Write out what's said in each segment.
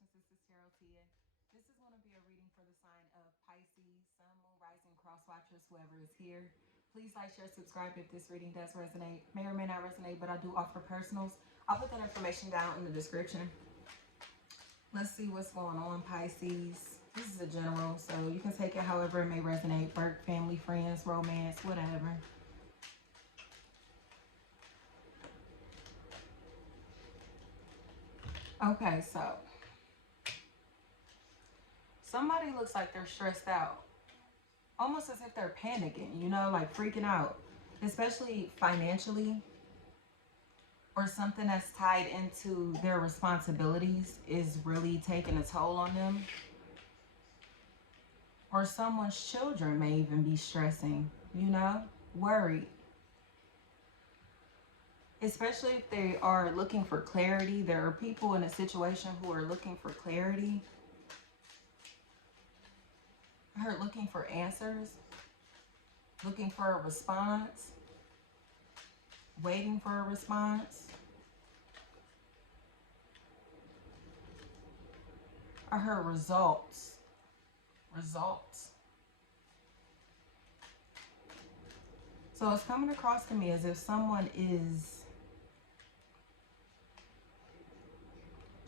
This is Tarot Tia. This is going to be a reading for the sign of Pisces, Sun, Moon, Rising, Cross Watchers, whoever is here. Please like, share, subscribe if this reading does resonate. May or may not resonate, but I do offer personals. I'll put that information down in the description. Let's see what's going on, Pisces. This is a general, so you can take it however it may resonate. Work, family, friends, romance, whatever. Okay, so somebody looks like they're stressed out. Almost as if they're panicking, you know, like freaking out. Especially financially. Or something that's tied into their responsibilities is really taking a toll on them. Or someone's children may even be stressing, you know, worried. Especially if they are looking for clarity. There are people in a situation who are looking for clarity. Or looking for answers. Looking for a response. Waiting for a response. I heard results. Results. So it's coming across to me as if someone is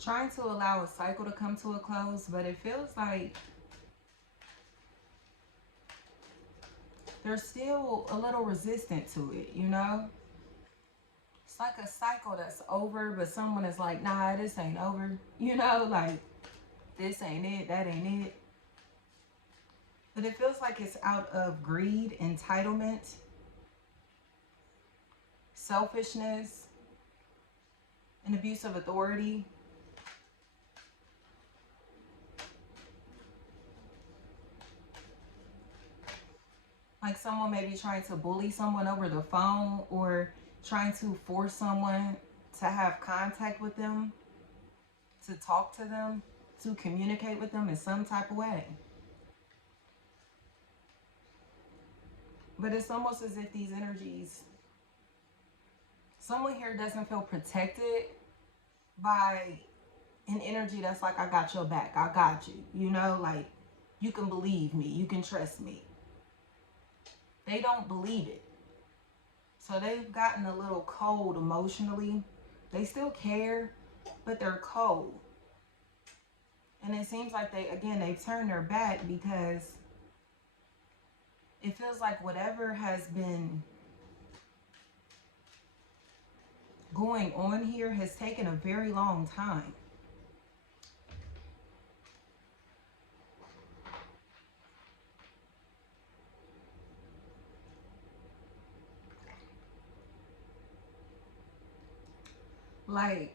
trying to allow a cycle to come to a close, but it feels like they're still a little resistant to it, you know? It's like a cycle that's over, but someone is like, nah, this ain't over. You know, like, this ain't it, that ain't it. But it feels like it's out of greed, entitlement, selfishness, and abuse of authority. Like someone may be trying to bully someone over the phone or trying to force someone to have contact with them, to talk to them, to communicate with them in some type of way. But it's almost as if these energies, someone here doesn't feel protected by an energy that's like, I got your back, I got you. You know, like, you can believe me, you can trust me. They don't believe it. So they've gotten a little cold emotionally. They still care, but they're cold. And it seems like they've turned their back because it feels like whatever has been going on here has taken a very long time. Like,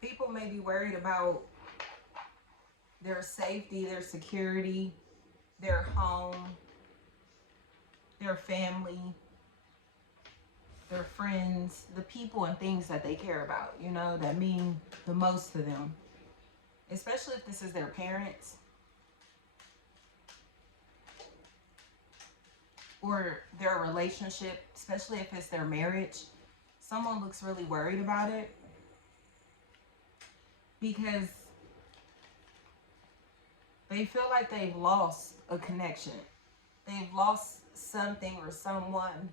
people may be worried about their safety, their security, their home, their family, their friends, the people and things that they care about, you know, that mean the most to them. Especially if this is their parents or their relationship, especially if it's their marriage. Someone looks really worried about it because they feel like they've lost a connection. They've lost something or someone.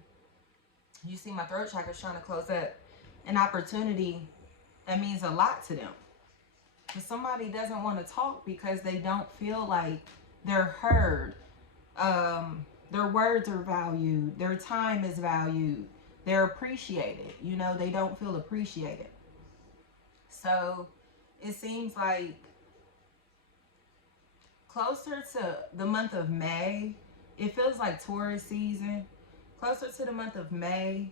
You see my throat chakra is trying to close up. An opportunity that means a lot to them. But somebody doesn't want to talk because they don't feel like they're heard. Their words are valued. Their time is valued. They're appreciated. You know, they don't feel appreciated. So it seems like closer to the month of May, it feels like Taurus season. Closer to the month of May,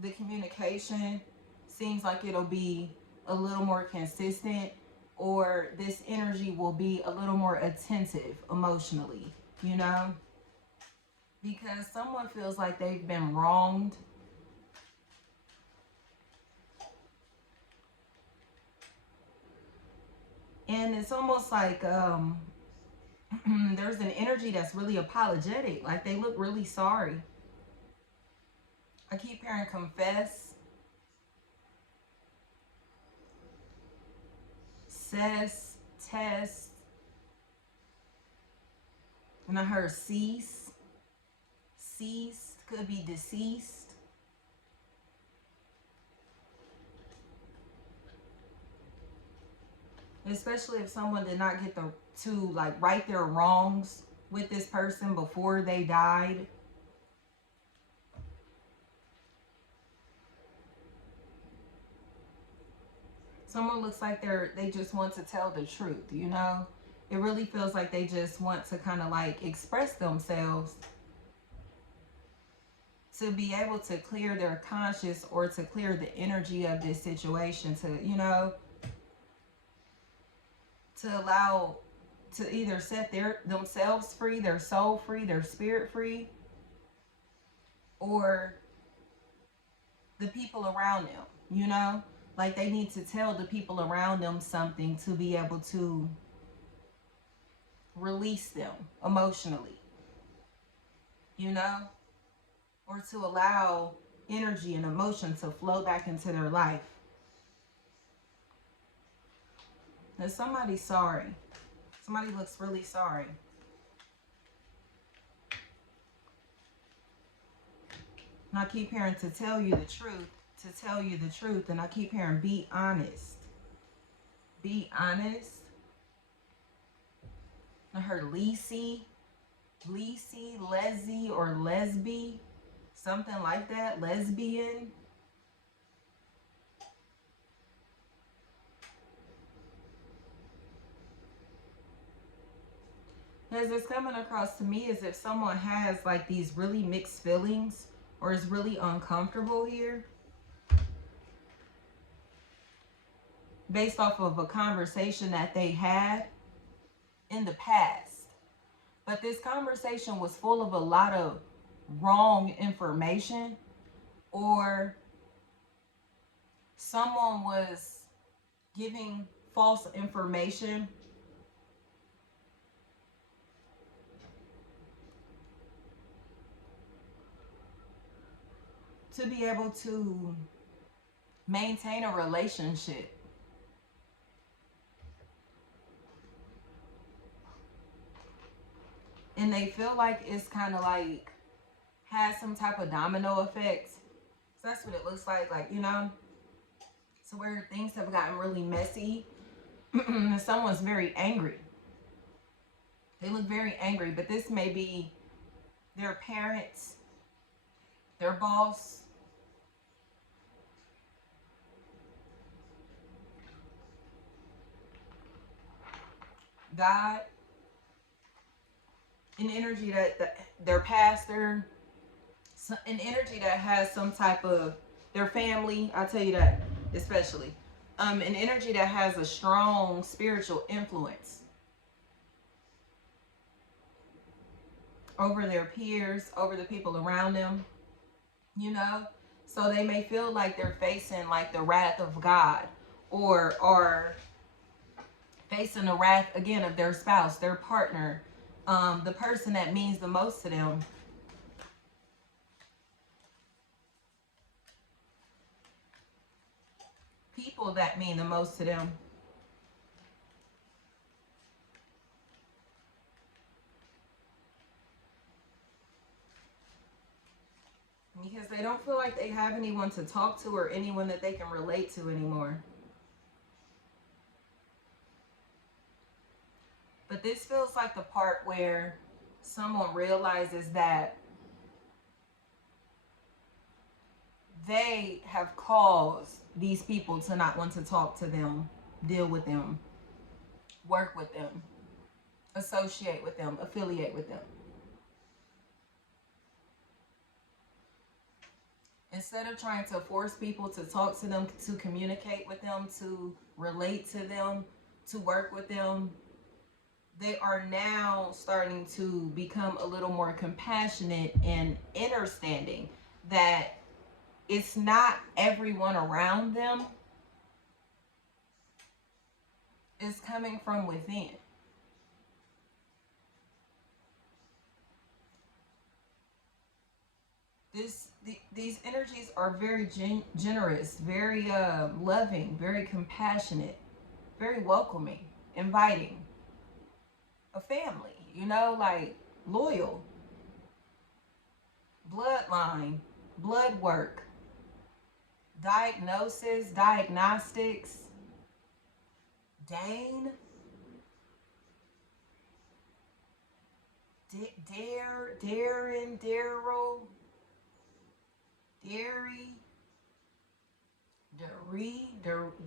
the communication seems like it'll be a little more consistent, or this energy will be a little more attentive emotionally, you know? Because someone feels like they've been wronged. And it's almost like there's an energy that's really apologetic. Like they look really sorry. I keep hearing confess. assess, test, and I heard cease. Ceased, could be deceased. Especially if someone did not get to like right their wrongs with this person before they died. Someone looks like they just want to tell the truth, you know? It really feels like they just want to kind of like express themselves to be able to clear their conscience or to clear the energy of this situation, to, you know, to allow, to either set themselves free, their soul free, their spirit free, or the people around them, you know? Like they need to tell the people around them something to be able to release them emotionally, you know? Or to allow energy and emotion to flow back into their life. Now somebody's sorry. Somebody looks really sorry. And I keep hearing to tell you the truth, to tell you the truth. And I keep hearing be honest. Be honest. I heard Lisi, Leslie, or Lesby. Something like that. Lesbian. As it's coming across to me as if someone has like these really mixed feelings or is really uncomfortable here based off of a conversation that they had in the past. But this conversation was full of a lot of wrong information, or someone was giving false information to be able to maintain a relationship. And they feel like it's kind of like has some type of domino effect. So that's what it looks like, you know? So where things have gotten really messy, and someone's very angry. They look very angry, but this may be their parents, their boss, God, an energy that their pastor, an energy that has some type of their family. I'll tell you that especially. An energy that has a strong spiritual influence over their peers, over the people around them, you know? So they may feel like they're facing like the wrath of God, or are facing the wrath again of their spouse, their partner, the person that means the most to them. People that mean the most to them. Because they don't feel like they have anyone to talk to or anyone that they can relate to anymore. But this feels like the part where someone realizes that they have caused these people to not want to talk to them, deal with them, work with them, associate with them, affiliate with them. Instead of trying to force people to talk to them, to communicate with them, to relate to them, to work with them, they are now starting to become a little more compassionate and understanding that it's not everyone around them. It's coming from within. These energies are very generous, very loving, very compassionate. very welcoming, inviting, a family, you know, like loyal, bloodline, blood work, diagnosis, diagnostics, Dane, Darren, Daryl, Derry,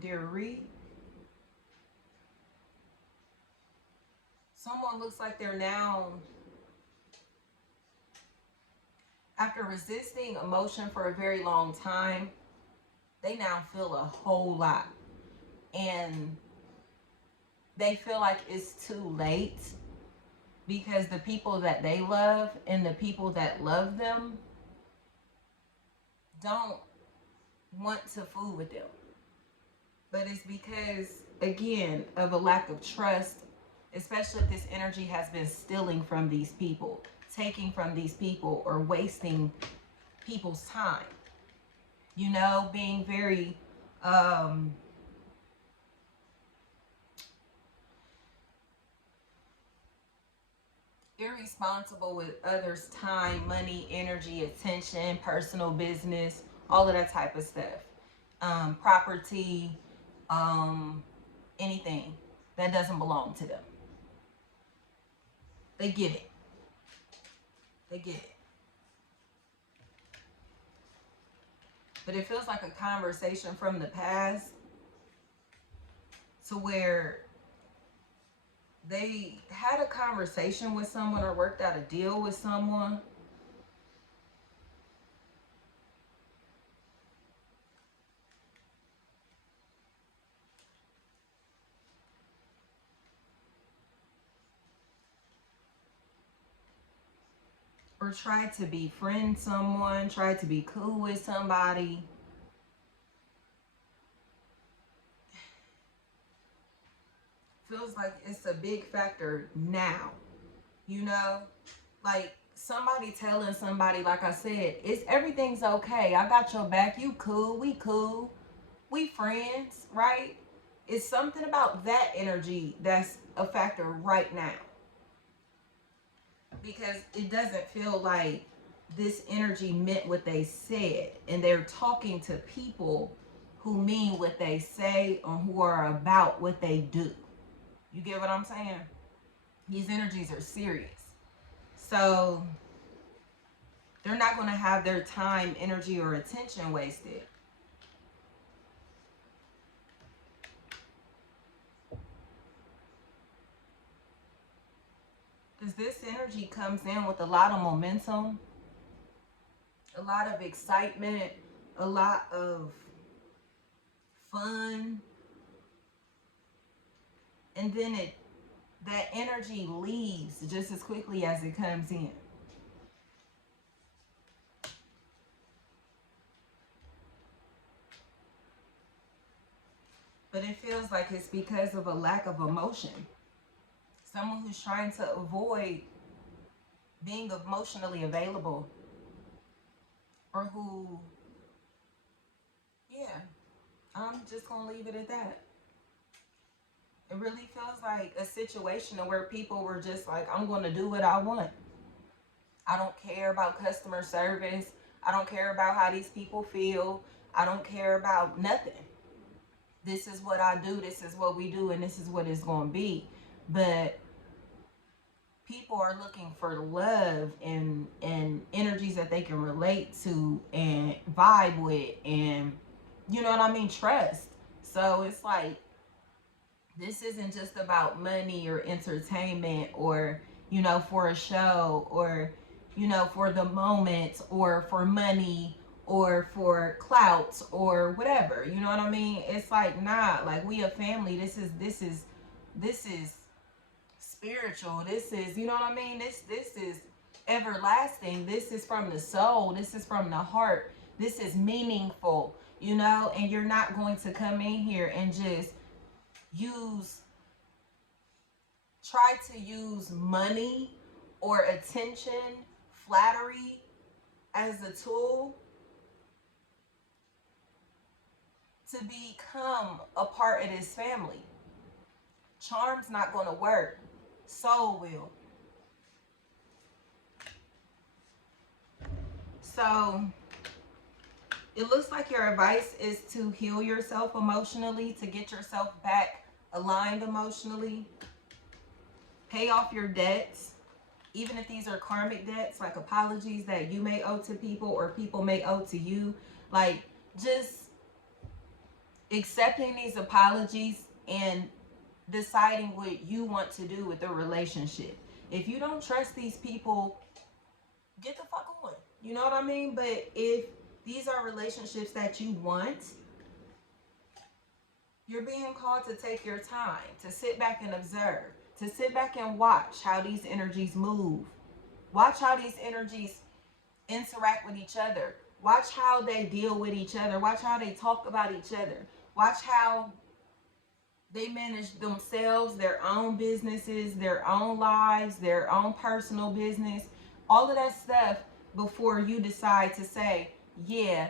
Derry. Someone looks like they're now, after resisting emotion for a very long time, they now feel a whole lot. And they feel like it's too late because the people that they love and the people that love them don't want to fool with them. But it's because, again, of a lack of trust, especially if this energy has been stealing from these people, taking from these people, or wasting people's time. You know, being very irresponsible with others' time, money, energy, attention, personal business, all of that type of stuff. Property, anything that doesn't belong to them. They get it. They get it. But it feels like a conversation from the past, to where they had a conversation with someone or worked out a deal with someone, or tried to befriend someone, tried to be cool with somebody. Feels like it's a big factor now, you know, like somebody telling somebody, like I said, it's everything's okay, I got your back, you cool, we friends, right? It's something about that energy that's a factor right now, because it doesn't feel like this energy meant what they said, and they're talking to people who mean what they say or who are about what they do. You get what I'm saying? These energies are serious. So they're not going to have their time, energy, or attention wasted. Because this energy comes in with a lot of momentum, a lot of excitement, a lot of fun. And then that energy leaves just as quickly as it comes in. But it feels like it's because of a lack of emotion. Someone who's trying to avoid being emotionally available, or who, yeah, I'm just going to leave it at that. It really feels like a situation where people were just like, I'm going to do what I want. I don't care about customer service. I don't care about how these people feel. I don't care about nothing. This is what I do. This is what we do. And this is what it's going to be. But people are looking for love and energies that they can relate to and vibe with, and you know what I mean, trust. So it's like, this isn't just about money or entertainment, or you know, for a show, or you know, for the moment, or for money, or for clout, or whatever, you know what I mean? It's like, nah, like, we a family. This is spiritual. This is, you know what I mean? This is everlasting. This is from the soul. This is from the heart. This is meaningful, you know? And you're not going to come in here and just try to use money or attention, flattery as a tool to become a part of this family. Charm's not going to work. Soul will. So it looks like your advice is to heal yourself emotionally, to get yourself back aligned emotionally, pay off your debts, even if these are karmic debts, like apologies that you may owe to people or people may owe to you. Like, just accepting these apologies and deciding what you want to do with the relationship. If you don't trust these people, get the fuck on. You know what I mean? But if these are relationships that you want, you're being called to take your time, to sit back and observe, to sit back and watch how these energies move. Watch how these energies interact with each other. Watch how they deal with each other. Watch how they talk about each other. Watch how they manage themselves, their own businesses, their own lives, their own personal business, all of that stuff before you decide to say, yeah,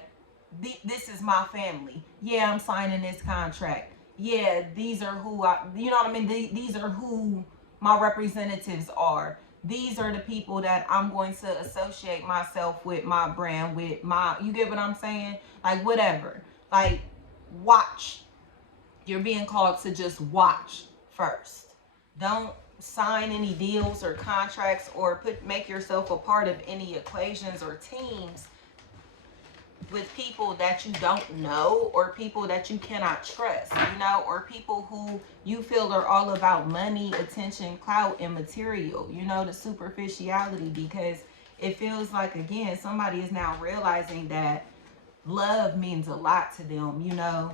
this is my family. Yeah, I'm signing this contract. Yeah, these are who you know what I mean? These are who my representatives are. These are the people that I'm going to associate myself with, my brand, with my, you get what I'm saying? Like, whatever. Like, watch. You're being called to just watch first. Don't sign any deals or contracts or make yourself a part of any equations or teams with people that you don't know, or people that you cannot trust, you know, or people who you feel are all about money, attention, clout, and material, you know, the superficiality, because it feels like, again, somebody is now realizing that love means a lot to them, you know.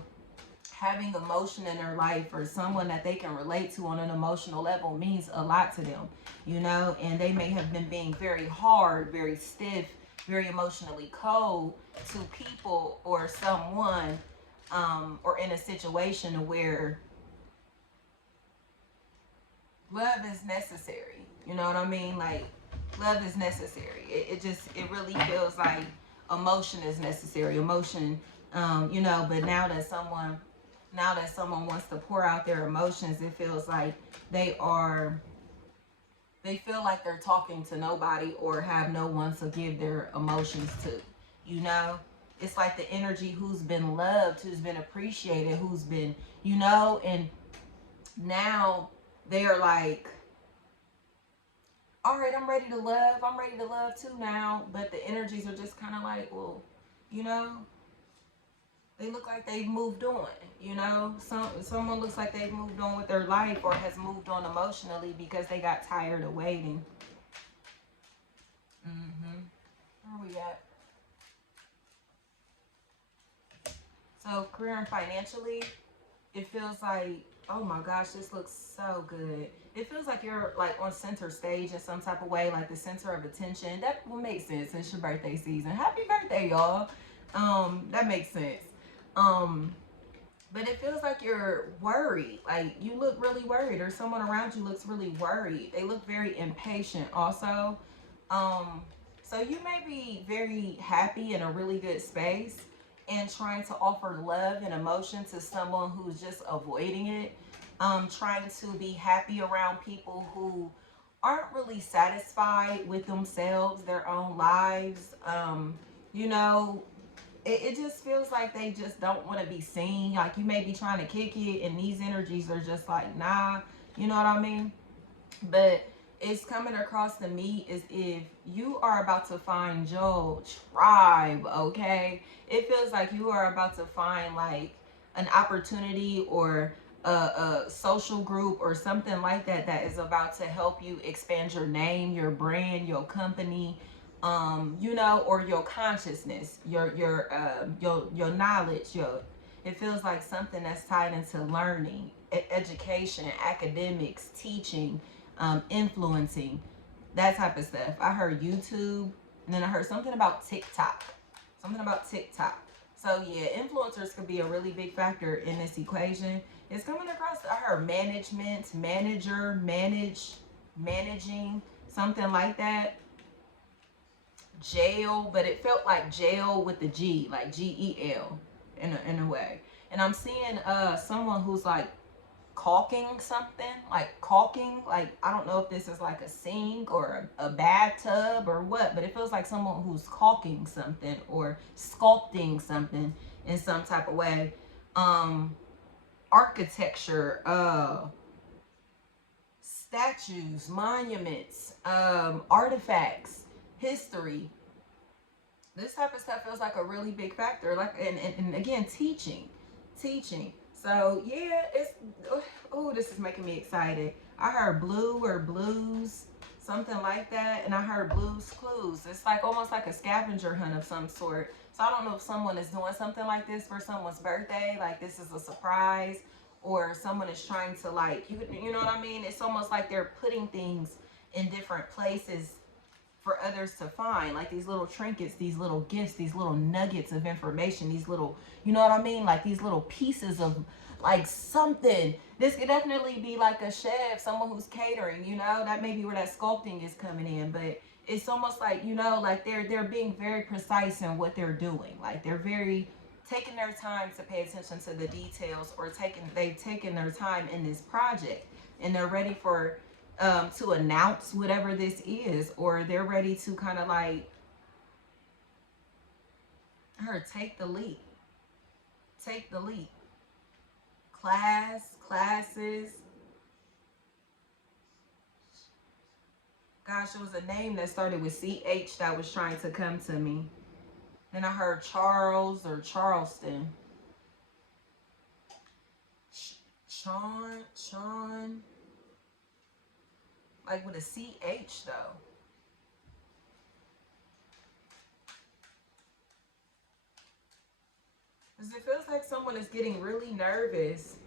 Having emotion in their life, or someone that they can relate to on an emotional level, means a lot to them, you know. And they may have been being very hard, very stiff, very emotionally cold to people or someone, or in a situation where love is necessary. You know what I mean? Like, love is necessary. It really feels like emotion is necessary. Emotion, you know. But now that someone wants to pour out their emotions, it feels like they feel like they're talking to nobody or have no one to give their emotions to, you know. It's like the energy who's been loved, who's been appreciated, who's been, you know. And now they're like, all right, I'm ready to love too now. But the energies are just kind of like, well, you know, they look like they've moved on, you know. Someone looks like they've moved on with their life, or has moved on emotionally, because they got tired of waiting. Where are we at? So career and financially, it feels like, oh my gosh, this looks so good. It feels like you're like on center stage in some type of way, like the center of attention. That will make sense. It's your birthday season. Happy birthday, y'all. That makes sense. But it feels like you're worried. Like, you look really worried, or someone around you looks really worried. They look very impatient also. So you may be very happy in a really good space and trying to offer love and emotion to someone who's just avoiding it. Trying to be happy around people who aren't really satisfied with themselves, their own lives. You know, it just feels like they just don't want to be seen. Like, you may be trying to kick it, and these energies are just like, nah, you know what I mean? But it's coming across to me as if you are about to find your tribe, okay? It feels like you are about to find like an opportunity, or a social group or something like that, that is about to help you expand your name, your brand, your company, you know, or your consciousness, your knowledge, it feels like something that's tied into learning, education, academics, teaching, influencing, that type of stuff. I heard YouTube, and then I heard something about TikTok. So yeah, influencers could be a really big factor in this equation. It's coming across, I heard management, manager, managing, something like that. Jail, but it felt like jail with the G, like GEL in a way. And I'm seeing someone who's like caulking something, like caulking, like I don't know if this is like a sink or a bathtub or what, but it feels like someone who's caulking something or sculpting something in some type of way. Architecture, statues, monuments, artifacts, history. This type of stuff feels like a really big factor. Like, and again, teaching. So yeah, it's, oh, this is making me excited. I heard blue or blues, something like that, and I heard Blues Clues. It's like almost like a scavenger hunt of some sort. So I don't know if someone is doing something like this for someone's birthday, like this is a surprise, or someone is trying to, like, you know what I mean? It's almost like they're putting things in different places for others to find, like these little trinkets, these little gifts, these little nuggets of information, these little, you know what I mean, like these little pieces of like something. This could definitely be like a chef, someone who's catering, you know, that may be where that sculpting is coming in. But it's almost like, you know, like they're being very precise in what they're doing. Like they're very taking their time to pay attention to the details, or they've taken their time in this project, and they're ready for to announce whatever this is, or they're ready to kind of like, I heard take the leap, classes. Gosh, it was a name that started with CH that was trying to come to me. Then I heard Charles or Charleston. Sean. Like with a CH though. Because it feels like someone is getting really nervous.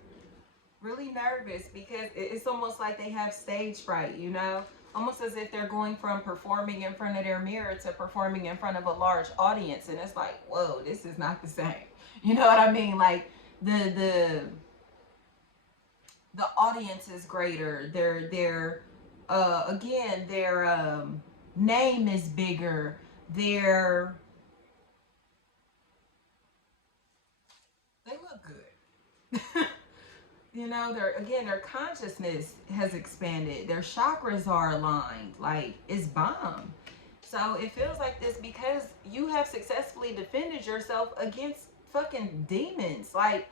Because it's almost like they have stage fright, you know? Almost as if they're going from performing in front of their mirror to performing in front of a large audience. And it's like, whoa, this is not the same. You know what I mean? Like the audience is greater. Their again, their name is bigger. They look good. You know, their consciousness has expanded. Their chakras are aligned. Like, it's bomb. So it feels like this because you have successfully defended yourself against fucking demons. Like,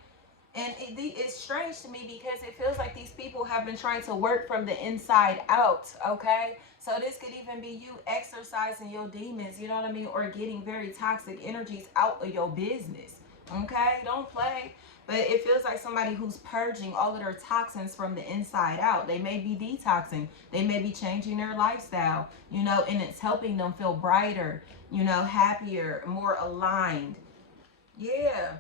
and it's strange to me because it feels like these people have been trying to work from the inside out, okay? So this could even be you exercising your demons, you know what I mean? Or getting very toxic energies out of your business, okay? Don't play. But it feels like somebody who's purging all of their toxins from the inside out. They may be detoxing. They may be changing their lifestyle, you know, and it's helping them feel brighter, you know, happier, more aligned. Yeah.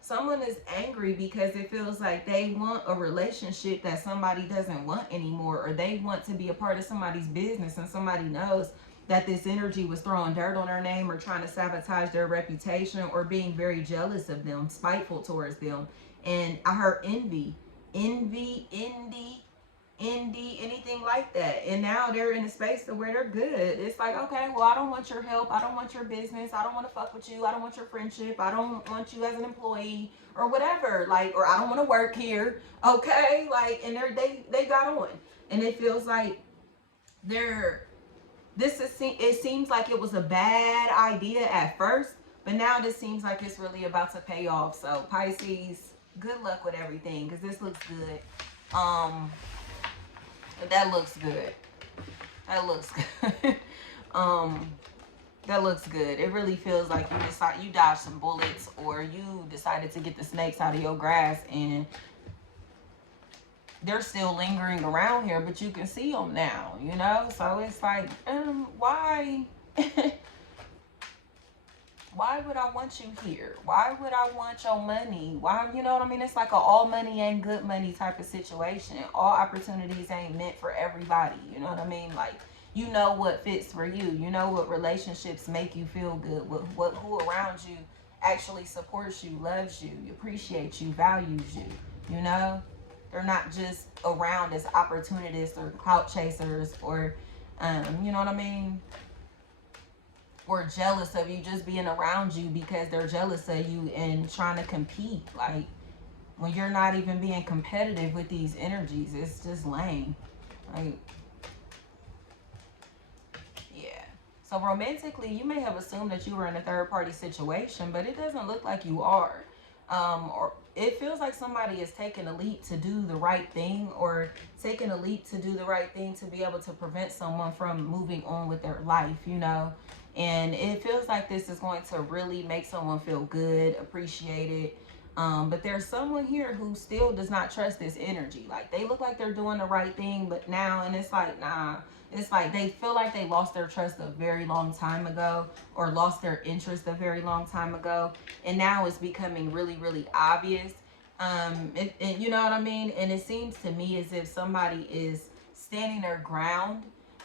Someone is angry because it feels like they want a relationship that somebody doesn't want anymore, or they want to be a part of somebody's business, and somebody knows that this energy was throwing dirt on their name or trying to sabotage their reputation, or being very jealous of them, spiteful towards them. And I heard envy, anything like that. And now they're in a space to where they're good. It's like, okay, well, I don't want your help. I don't want your business. I don't want to fuck with you. I don't want your friendship. I don't want you as an employee or whatever. Like, or I don't want to work here. Okay. Like, and they got on. And it feels like it seems like it was a bad idea at first, but now this seems like it's really about to pay off. So Pisces, good luck with everything, because this looks good. That looks good. That looks good. That looks good. It really feels like you dodged some bullets, or you decided to get the snakes out of your grass, and they're still lingering around here, but you can see them now, you know? So it's like, why? Why would I want you here? Why would I want your money? Why, you know what I mean? It's like a all money ain't good money type of situation. All opportunities ain't meant for everybody. You know what I mean? Like, you know what fits for you. You know what relationships make you feel good. Who around you actually supports you, loves you, appreciates you, values you. You know? They're not just around as opportunists or clout chasers, or, you know what I mean? Or jealous of you, just being around you because they're jealous of you and trying to compete. Like, when you're not even being competitive with these energies. It's just lame. Like, yeah. So romantically, you may have assumed that you were in a third party situation, but it doesn't look like you are. Or it feels like somebody is taking a leap to do the right thing, or taking a leap to do the right thing to be able to prevent someone from moving on with their life, you know. And it feels like this is going to really make someone feel good, appreciated. But there's someone here who still does not trust this energy. Like, they look like they're doing the right thing, but now, and it's like, nah. It's like they feel like they lost their trust a very long time ago, or lost their interest a very long time ago, and now it's becoming really, really obvious. You know what I mean? And it seems to me as if somebody is standing their ground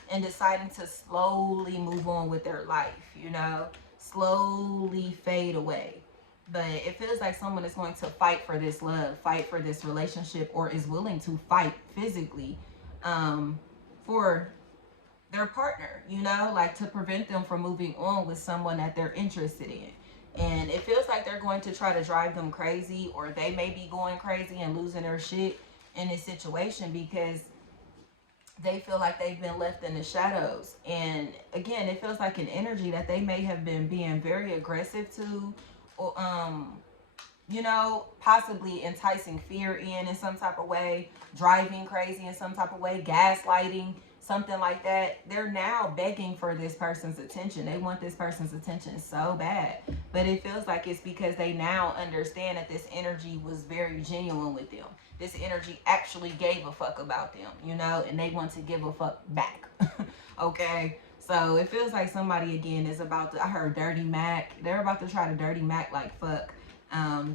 and deciding to slowly move on with their life, you know, slowly fade away. But it feels like someone is going to fight for this love, fight for this relationship, or is willing to fight physically for their partner, you know, like to prevent them from moving on with someone that they're interested in. And it feels like they're going to try to drive them crazy, or they may be going crazy and losing their shit in this situation because they feel like they've been left in the shadows. And again, it feels like an energy that they may have been being very aggressive to, or you know, possibly enticing fear in some type of way, driving crazy in some type of way, gaslighting, something like that. They're now begging for this person's attention. They want this person's attention so bad. But it feels like it's because they now understand that this energy was very genuine with them. This energy actually gave a fuck about them, you know, and they want to give a fuck back. Okay? So it feels like somebody, again, is about to, I heard Dirty Mac. They're about to try to Dirty Mac like fuck.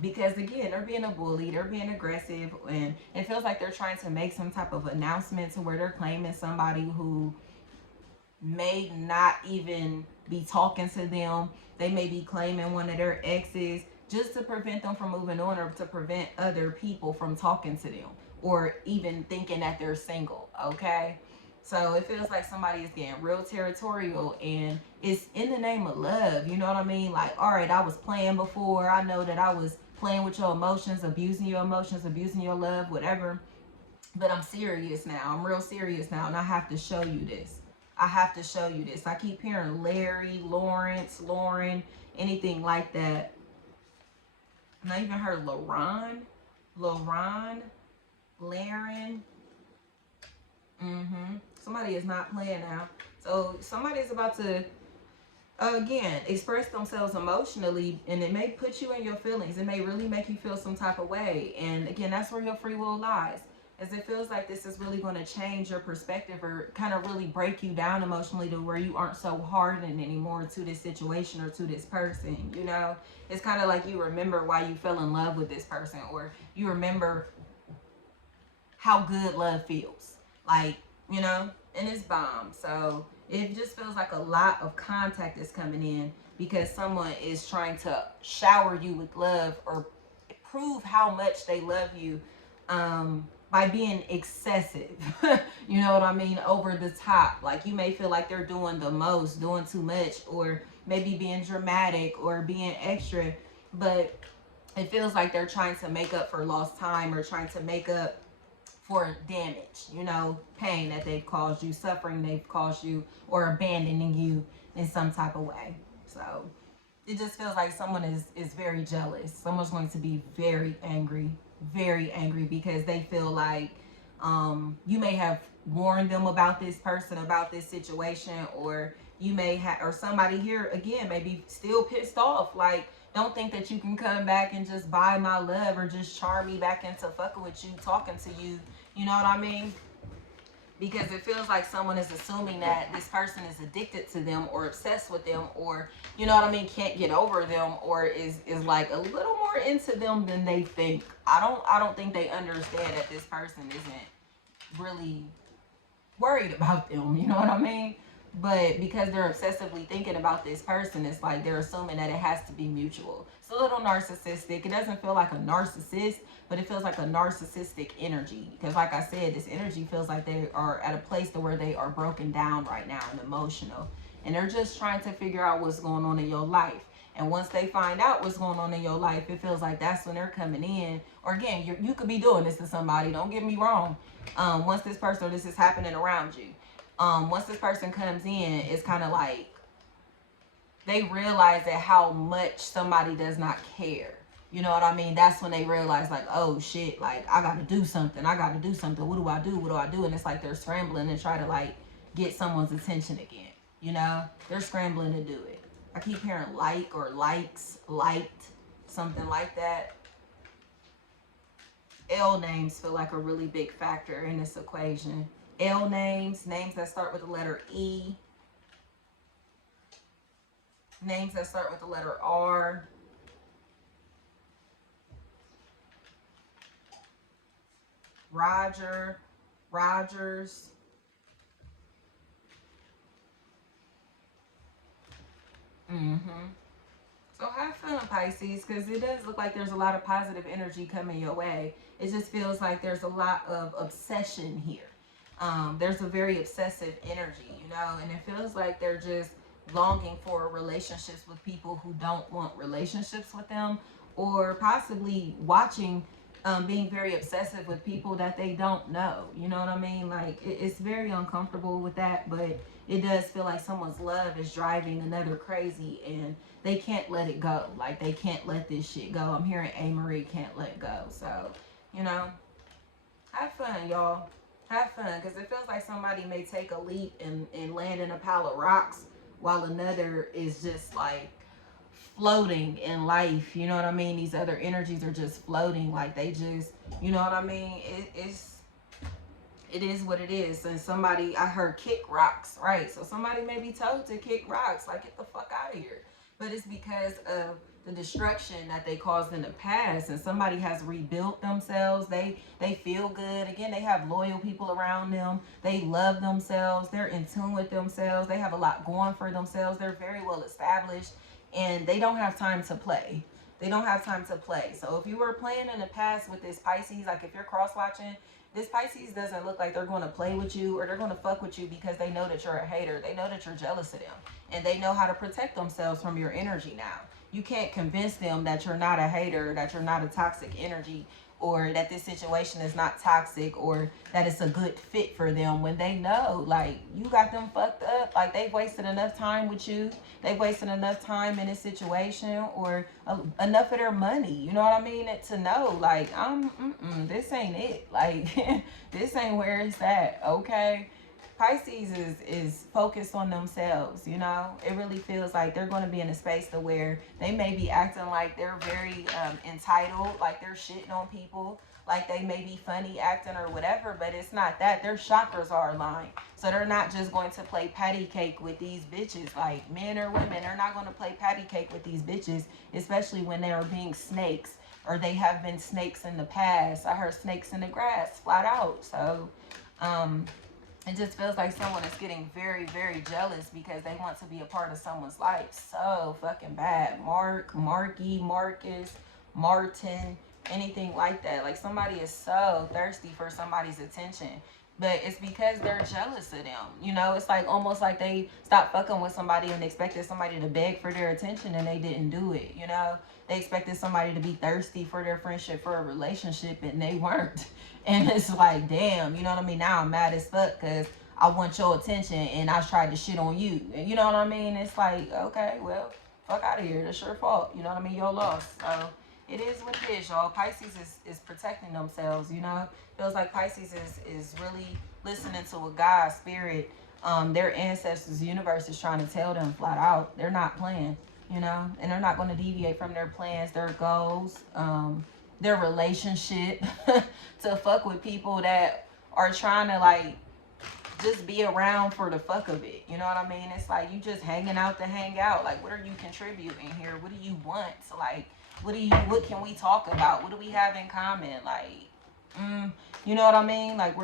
Because again, they're being a bully, they're being aggressive, and it feels like they're trying to make some type of announcement to where they're claiming somebody who may not even be talking to them. They may be claiming one of their exes just to prevent them from moving on, or to prevent other people from talking to them, or even thinking that they're single. Okay? So it feels like somebody is getting real territorial, and it's in the name of love. You know what I mean? Like, all right, I was playing before. I know that I was playing with your emotions, abusing your emotions, abusing your love, whatever. But I'm serious now. I'm real serious now, and I have to show you this. I have to show you this. I keep hearing Larry, Lawrence, Lauren, anything like that. And I even heard Lauren, Laren. Somebody is not playing now. So somebody is about to, again, express themselves emotionally, and it may put you in your feelings. It may really make you feel some type of way. And again, that's where your free will lies. As it feels like this is really going to change your perspective, or kind of really break you down emotionally to where you aren't so hardened anymore to this situation or to this person. You know, it's kind of like you remember why you fell in love with this person, or you remember how good love feels. Like, you know, and it's bomb. So it just feels like a lot of contact is coming in because someone is trying to shower you with love, or prove how much they love you, by being excessive. You know what I mean? Over the top. Like, you may feel like they're doing the most, doing too much, or maybe being dramatic or being extra, but it feels like they're trying to make up for lost time, or trying to make up for damage, you know, pain that they've caused you, suffering they've caused you, or abandoning you in some type of way. So it just feels like someone is very jealous. Someone's going to be very angry because they feel like you may have warned them about this person, about this situation, or you may have, or somebody here again may be still pissed off. Like, don't think that you can come back and just buy my love, or just charm me back into fucking with you, talking to you. You know what I mean? Because it feels like someone is assuming that this person is addicted to them, or obsessed with them, or, you know what I mean, can't get over them, or is like a little more into them than they think. I don't think they understand that this person isn't really worried about them. You know what I mean? But because they're obsessively thinking about this person, it's like they're assuming that it has to be mutual. It's a little narcissistic. It doesn't feel like a narcissist, but it feels like a narcissistic energy. Because like I said, this energy feels like they are at a place to where they are broken down right now and emotional. And they're just trying to figure out what's going on in your life. And once they find out what's going on in your life, it feels like that's when they're coming in. Or again, you could be doing this to somebody. Don't get me wrong. Once this person, or this is happening around you, once this person comes in, it's kind of like they realize that how much somebody does not care. You know what I mean? That's when they realize, like, oh shit, like I gotta do something. I gotta do something. What do I do? What do I do? And it's like they're scrambling and try to like get someone's attention again. You know, they're scrambling to do it. I keep hearing like or likes, liked, something like that. L names feel like a really big factor in this equation. L names, names that start with the letter E, names that start with the letter R. Roger, Rogers. So have fun, Pisces, because it does look like there's a lot of positive energy coming your way. It just feels like there's a lot of obsession here. There's a very obsessive energy, you know, and it feels like they're just longing for relationships with people who don't want relationships with them, or possibly watching, being very obsessive with people that they don't know. You know what I mean? Like, it's very uncomfortable with that, but it does feel like someone's love is driving another crazy, and they can't let it go. Like, they can't let this shit go. I'm hearing Amerie can't let go. So, you know, have fun, y'all. Have fun, because it feels like somebody may take a leap and land in a pile of rocks, while another is just like floating in life. You know what I mean? These other energies are just floating, like they just, you know what I mean? It is what it is. And somebody, I heard kick rocks, right? So somebody may be told to kick rocks, like get the fuck out of here. But it's because of the destruction that they caused in the past, and somebody has rebuilt themselves. They feel good. Again, they have loyal people around them. They love themselves. They're in tune with themselves. They have a lot going for themselves. They're very well established, and they don't have time to play. They don't have time to play. So if you were playing in the past with this Pisces, like if you're cross-watching, this Pisces doesn't look like they're going to play with you or they're going to fuck with you because they know that you're a hater. They know that you're jealous of them, and they know how to protect themselves from your energy now. You can't convince them that you're not a hater, that you're not a toxic energy, or that this situation is not toxic, or that it's a good fit for them, when they know, like, you got them fucked up. Like, they've wasted enough time with you. They've wasted enough time in this situation, or enough of their money. You know what I mean? To know, like, this ain't it. Like, this ain't where it's at, okay? Pisces is focused on themselves, you know. It really feels like they're going to be in a space to where they may be acting like they're very entitled, like they're shitting on people, like they may be funny acting or whatever, but it's not that. Their chakras are aligned. So they're not just going to play patty cake with these bitches, like men or women. They're not going to play patty cake with these bitches, especially when they are being snakes, or they have been snakes in the past. I heard snakes in the grass, flat out. So, it just feels like someone is getting very, very jealous because they want to be a part of someone's life so fucking bad. Mark, Marky, Marcus, Martin, anything like that. Like, somebody is so thirsty for somebody's attention, but it's because they're jealous of them. You know, it's like almost like they stopped fucking with somebody and expected somebody to beg for their attention, and they didn't do it. You know, they expected somebody to be thirsty for their friendship, for a relationship, and they weren't. And it's like, damn, you know what I mean? Now I'm mad as fuck because I want your attention and I tried to shit on you. You know what I mean? It's like, okay, well, fuck out of here. That's your fault. You know what I mean? Your loss. So it is what it is, y'all. Pisces is protecting themselves, you know? Feels like Pisces is really listening to what God, spirit, their ancestors, the universe is trying to tell them flat out. They're not playing, you know? And they're not going to deviate from their plans, their goals, their relationship to fuck with people that are trying to, like, just be around for the fuck of it. You know what I mean? It's like you just hanging out to hang out. Like, what are you contributing here? What do you want? Like, what can we talk about? What do we have in common? Like, you know what I mean? Like,